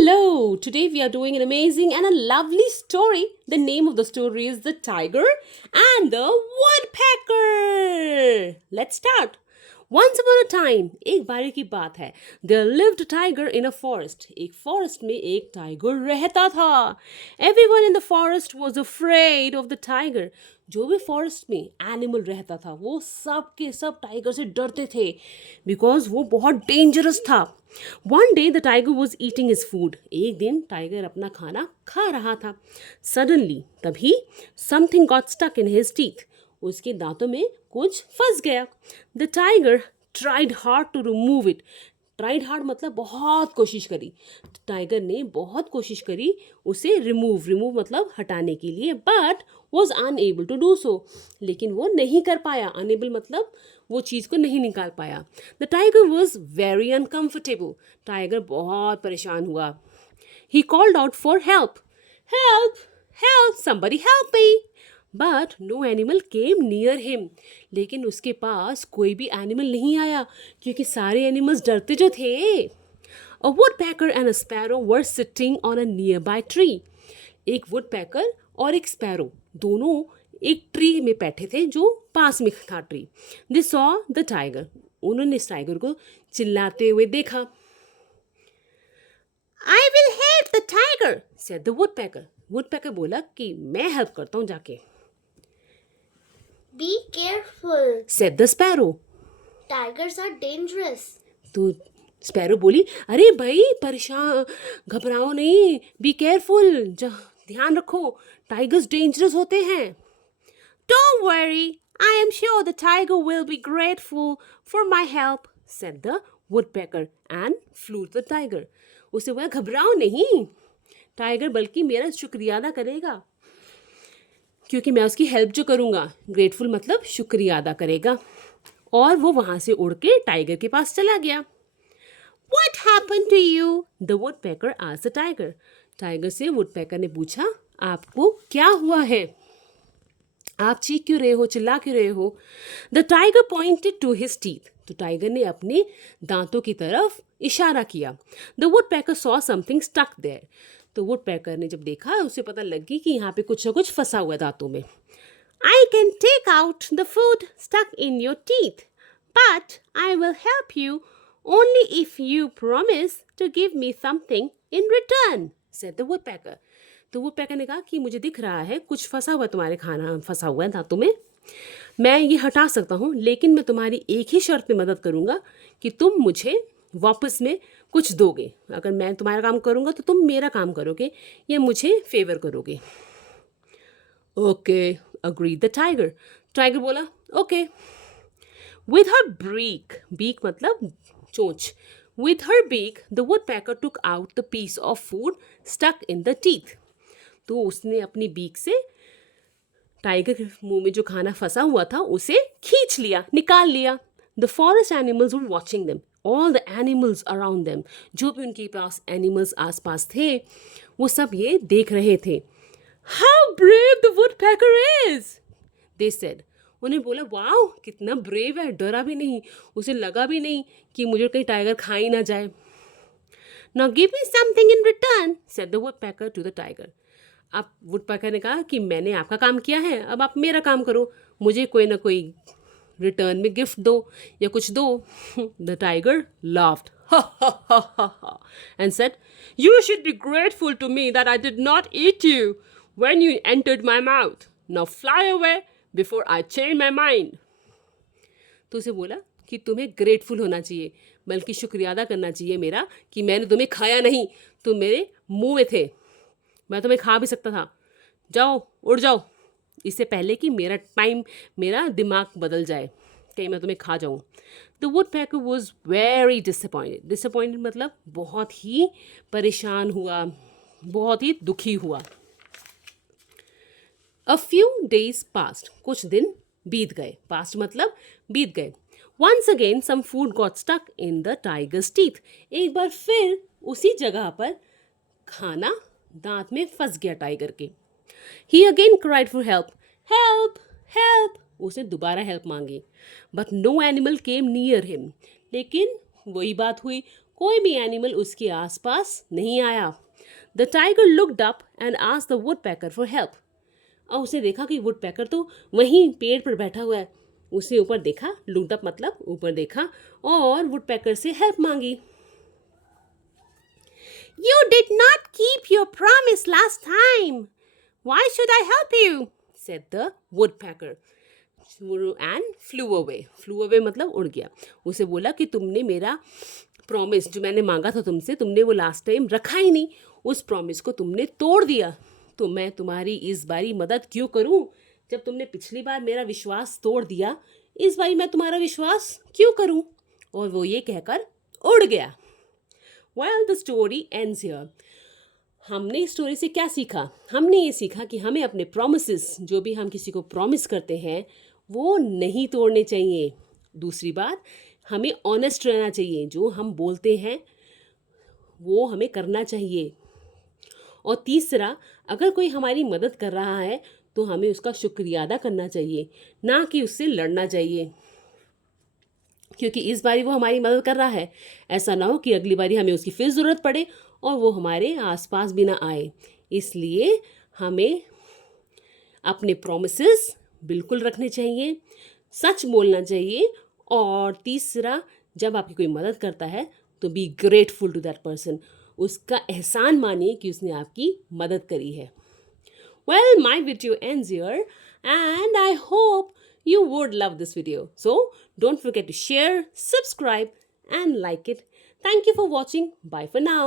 Hello! Today we are doing an amazing and a lovely story. The name of the story is The Tiger and the Woodpecker. Let's start. Once upon a time, एक बारी की बात है. There lived a tiger in a forest. एक forest में एक tiger रहता था. Everyone in the forest was afraid of the tiger. जो भी फॉरेस्ट में एनिमल रहता था वो सब के सब टाइगर से डरते थे बिकॉज वो बहुत डेंजरस था. One day the tiger was eating his food. एक दिन टाइगर अपना खाना खा रहा था. सडनली तभी something got stuck in his teeth. उसके दांतों में कुछ फंस गया. The tiger tried hard to remove it. Tried hard मतलब बहुत कोशिश करी. टाइगर ने बहुत कोशिश करी उसे रिमूव मतलब हटाने के लिए, but was unable to do so. लेकिन वो नहीं कर पाया. अनएबल मतलब वो चीज़ को नहीं निकाल पाया. The tiger was very uncomfortable. Tiger बहुत परेशान हुआ. He called out for help. Help help somebody help me. But no animal came near him. लेकिन उसके पास कोई भी एनिमल नहीं आया क्योंकि सारे एनिमल्स डरते जो थे. A woodpecker and a sparrow were sitting on a nearby tree. एक वुडपेकर और एक स्पैरो दोनों एक ट्री में बैठे थे जो पास में था tree. They saw the tiger. उन्होंने इस टाइगर को चिल्लाते हुए देखा. I will help the tiger said the woodpecker. Woodpecker बोला कि मैं हेल्प करता हूँ जाके. Be careful. Said the sparrow. Tigers are dangerous. तो स्पैरो बोली, अरे भाई परेशान घबराओ नहीं, बी केयरफुल, ध्यान रखो, टाइगर्स डेंजरस होते हैं. Don't worry, I am sure the tiger will be grateful for my help said the woodpecker and flu the tiger. उसे बोला घबराओ नहीं, टाइगर बल्कि मेरा शुक्रिया अदा करेगा क्योंकि मैं उसकी हेल्प जो करूँगा. ग्रेटफुल मतलब शुक्रिया अदा करेगा. और वो वहाँ से उड़ के टाइगर के पास चला गया. What happened to you? The woodpecker asked the tiger. Tiger से वुडपेकर ने पूछा, आपको क्या हुआ है? आप चीख क्यों रहे हो, चिल्ला क्यों रहे हो? The tiger pointed to his teeth. तो टाइगर ने अपने दांतों की तरफ इशारा किया. The woodpecker saw something stuck there. तो वुडपेकर ने जब देखा उसे पता लगी कि यहाँ पे कुछ ना कुछ फंसा हुआ है दांतों में. I can take out the food stuck in your teeth, but I will help you only if you promise to give me something in return, said the woodpecker. तो woodpecker ने कहा कि मुझे दिख रहा है कुछ फंसा हुआ, तुम्हारे खाना फंसा हुआ है दांतों में, मैं ये हटा सकता हूँ, लेकिन मैं तुम्हारी एक ही शर्त पे मदद करूँगा कि तुम मुझे वापस में कुछ दोगे. अगर मैं तुम्हारा काम करूँगा तो तुम मेरा काम करोगे या मुझे फेवर करोगे. Okay agreed the tiger. Tiger बोला ओके. With her beak मतलब चोंच. With her beak the woodpecker took out the piece of food stuck in the teeth. तो उसने अपनी बीक से टाइगर के मुंह में जो खाना फंसा हुआ था उसे खींच लिया, निकाल लिया. The forest animals were watching them. All the animals around them. जो भी उनके पास एनिमल्स आसपास थे वो सब ये देख रहे थे. How brave the woodpecker is, they said. उन्हें बोला वाओ कितना ब्रेव है, डरा भी नहीं, उसे लगा भी नहीं कि मुझे कहीं टाइगर खा ही ना जाए. Now give me something in return, said the woodpecker to the tiger. अब वुडपेकर ने कहा कि मैंने आपका काम किया है, अब आप मेरा काम करो, मुझे कोई ना कोई रिटर्न में गिफ्ट दो या कुछ दो. The tiger laughed and said, you should be grateful to me that I did not eat you when you entered my mouth. Now fly away before I change my mind. तो उसे बोला कि तुम्हें grateful होना चाहिए, बल्कि शुक्रिया अदा करना चाहिए मेरा कि मैंने तुम्हें खाया नहीं, तुम मेरे मुंह में थे, मैं तुम्हें खा भी सकता था. जाओ उड़ जाओ, इससे पहले कि मेरा दिमाग बदल जाए, कहीं मैं तुम्हें खा जाऊँ. The woodpecker was very disappointed. Disappointed मतलब बहुत ही परेशान हुआ, बहुत ही दुखी हुआ. A few days passed. कुछ दिन बीत गए. Past मतलब बीत गए. Once again some food got stuck in the tiger's teeth. एक बार फिर उसी जगह पर खाना दांत में फंस गया टाइगर के. He again cried for help. Help! Help! उसने दोबारा हेल्प मांगी. But no animal came near him. लेकिन वही बात हुई, कोई भी एनिमल उसके आसपास नहीं आया. The tiger looked up and asked the woodpecker for help. और उसने देखा कि वुडपेकर तो वहीं पेड़ पर बैठा हुआ है. उसने ऊपर देखा, लुक्ड अप मतलब ऊपर देखा, और वुडपेकर से हेल्प मांगी. You did not keep your promise last time. Why should I help you? Said the woodpecker. And flew away. Flew away मतलब उड़ गया. उसे बोला कि तुमने मेरा प्रॉमिस जो मैंने मांगा था तुमसे, तुमने वो लास्ट टाइम रखा ही नहीं. उस प्रॉमिस को तुमने तोड़ दिया. तो मैं तुम्हारी इस बारी मदद क्यों करूं? जब तुमने पिछली बार मेरा विश्वास तोड़ दिया, इस बारी मैं तुम्हारा विश्वास क्यों करूं? और वो ये कहकर उड़ गया. Well, the story ends here. हमने इस स्टोरी से क्या सीखा? हमने ये सीखा कि हमें अपने प्रॉमिसेस, जो भी हम किसी को प्रॉमिस करते हैं, वो नहीं तोड़ने चाहिए. दूसरी बात, हमें ऑनेस्ट रहना चाहिए. जो हम बोलते हैं वो हमें करना चाहिए. और तीसरा, अगर कोई हमारी मदद कर रहा है तो हमें उसका शुक्रिया अदा करना चाहिए, ना कि उससे लड़ना चाहिए, क्योंकि इस बारी वो हमारी मदद कर रहा है. ऐसा ना हो कि अगली बारी हमें उसकी फिर ज़रूरत पड़े और वो हमारे आसपास भी ना आए. इसलिए हमें अपने प्रॉमिसेस बिल्कुल रखने चाहिए, सच बोलना चाहिए. और तीसरा, जब आपकी कोई मदद करता है तो be grateful to that person. उसका एहसान मानिए कि उसने आपकी मदद करी है. Well, my video ends here and I hope you would love this video. So don't forget to share, subscribe and like it. Thank you for watching. Bye for now.